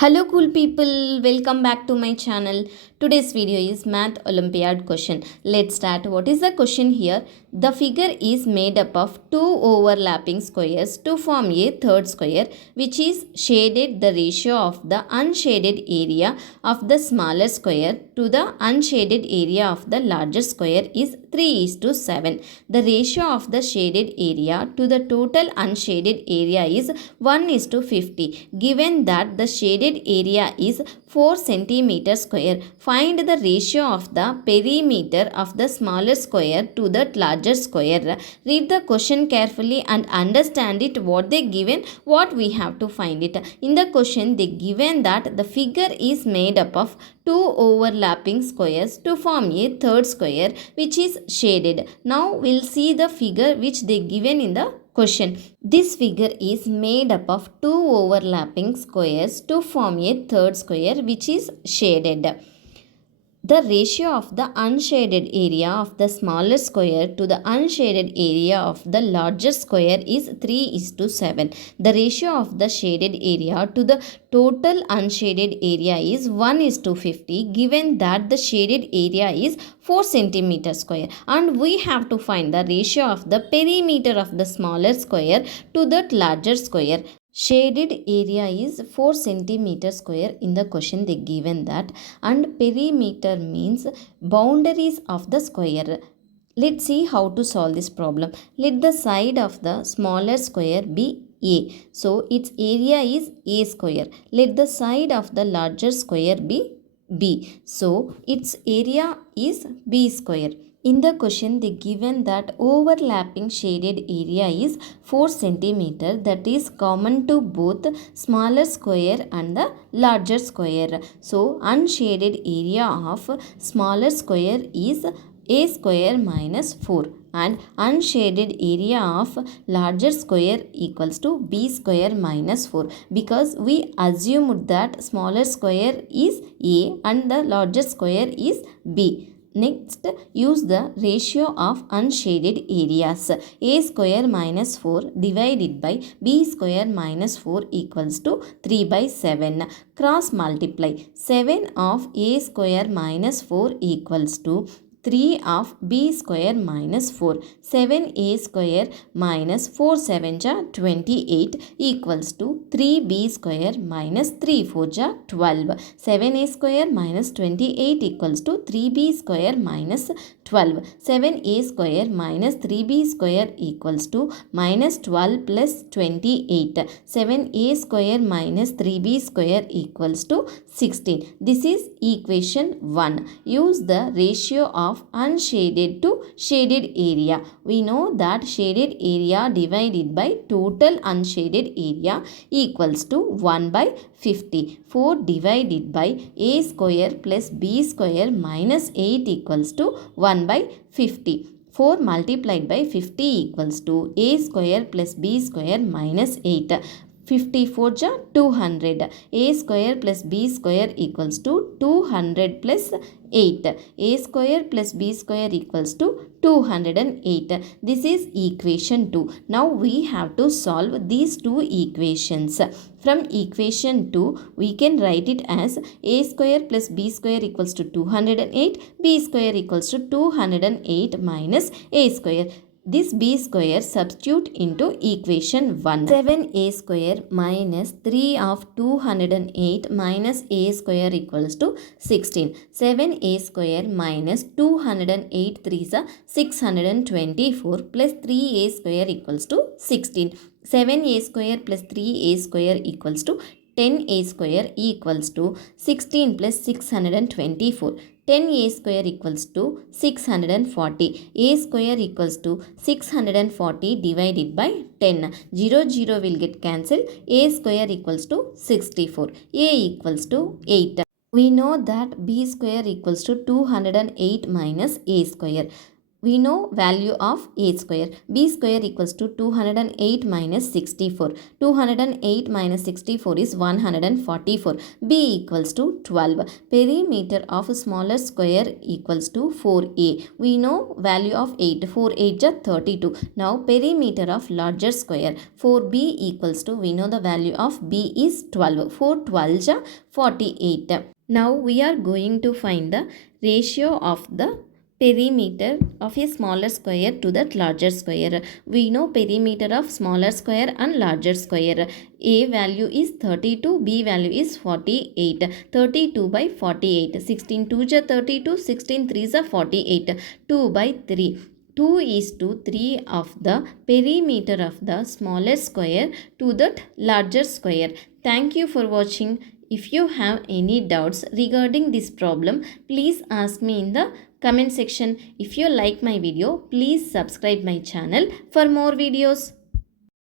Hello cool people, welcome back to my channel. Today's video is Math Olympiad question. Let's start. What is the question here? The figure is made up of two overlapping squares to form a third square, which is shaded. The ratio of the unshaded area of the smaller square to the unshaded area of the larger square is 3:7. The ratio of the shaded area to the total unshaded area is 1:50. Given that the shaded area is 4 centimeter square, find the ratio of the perimeter of the smaller square to the larger square. Read the question carefully and understand it. What they given, what we have to find it. In the question they given that the figure is made up of two overlapping squares to form a third square which is shaded. Now we'll see the figure which they given in the question. This figure is made up of two overlapping squares to form a third square which is shaded. The ratio of the unshaded area of the smaller square to the unshaded area of the larger square is 3:7. The ratio of the shaded area to the total unshaded area is 1:50, given that the shaded area is 4 centimeter square, and we have to find the ratio of the perimeter of the smaller square to the larger square. Shaded area is 4 centimeter square. In the question they given that, and perimeter means boundaries of the square. Let's see how to solve this problem. Let the side of the smaller square be A. So its area is A square. Let the side of the larger square be B. So its area is B square. In the question they given that overlapping shaded area is 4 centimeter, that is common to both smaller square and the larger square. So unshaded area of smaller square is a square minus 4, and unshaded area of larger square equals to b square minus 4, because we assumed that smaller square is a and the larger square is b. Next, use the ratio of unshaded areas. A square minus 4 divided by b square minus 4 equals to 3/7. Cross multiply. 7 of a square minus 4 equals to 3 of b square minus 4. 7a square minus 4 7 ja 28 equals to 3b square minus 3 4 ja 12. 7a square minus 28 equals to 3b square minus 12. 7a square minus 3b square equals to minus 12 plus 28. 7a square minus 3b square equals to 16. This is equation 1. Use the ratio of unshaded to shaded area. We know that shaded area divided by total unshaded area equals to 1/50. 4 divided by a square plus b square minus 8 equals to 1/50. 4 multiplied by 50 equals to a square plus b square minus 8. 54 ja 200. A square plus b square equals to 200 plus 8. A square plus b square equals to 208. This is equation 2. Now we have to solve these two equations. From equation 2, we can write it as a square plus b square equals to 208, b square equals to 208 minus a square. This b square substitute into equation 1. 7a square minus 3 of 208 minus a square equals to 16. 7a square minus 208 3 is 624 plus 3a square equals to 16. 7a square plus 3a square equals to 10a square equals to 16 plus 624. 10a square equals to 640. A square equals to 640 divided by 10. 0 0 will get cancelled. A square equals to 64. A equals to 8. We know that b square equals to 208 minus a square. we know value of a square. B square equals to 208 minus 64. 208 minus 64 is 144. B equals to 12. Perimeter of smaller square equals to 4a. We know value of 8. 4 8 is 32. Now perimeter of larger square. 4b equals to, we know the value of b is 12. 4 12 is 48. Now we are going to find the ratio of the perimeter of a smaller square to that larger square. We know perimeter of smaller square and larger square. A value is 32, B value is 48. 32 by 48. 16 2 is 32, 16 3 is 48. 2 by 3. 2 is to 3 of the perimeter of the smaller square to that larger square. Thank you for watching. If you have any doubts regarding this problem, please ask me in the comment section. If you like my video, please subscribe my channel for more videos.